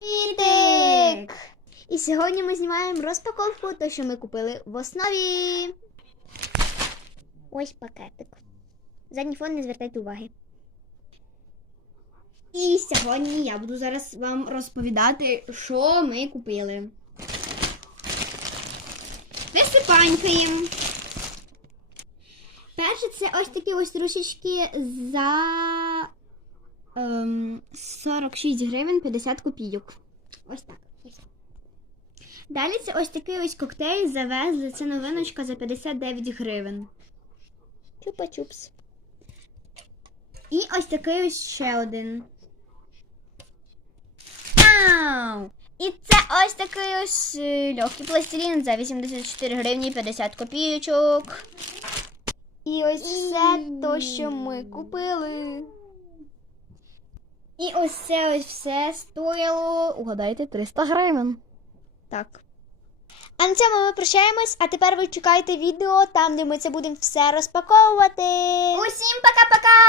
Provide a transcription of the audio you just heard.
Привітик! І сьогодні ми знімаємо розпаковку, то що ми купили в основі. Ось пакетик. Задній фон не звертайте уваги. І сьогодні я буду зараз вам розповідати, що ми купили. Висипанькаємо. Перше, це ось такі ось рушечки за 46 гривень 50 копійок. Ось так. Далі це ось такий ось коктейль завезли. Це новиночка за 59 гривень. Чупа-чупс. І ось такий ось ще один. Ау! І це ось такий ось е, легкий пластилін за 84 гривні 50 копійочок. І ось все то, що ми купили. І ось це ось все стоїло, угадайте, 300 гривень. Так. А на цьому ми прощаємось, а тепер ви чекайте відео там, де ми це будемо все розпаковувати. Усім пока-пока!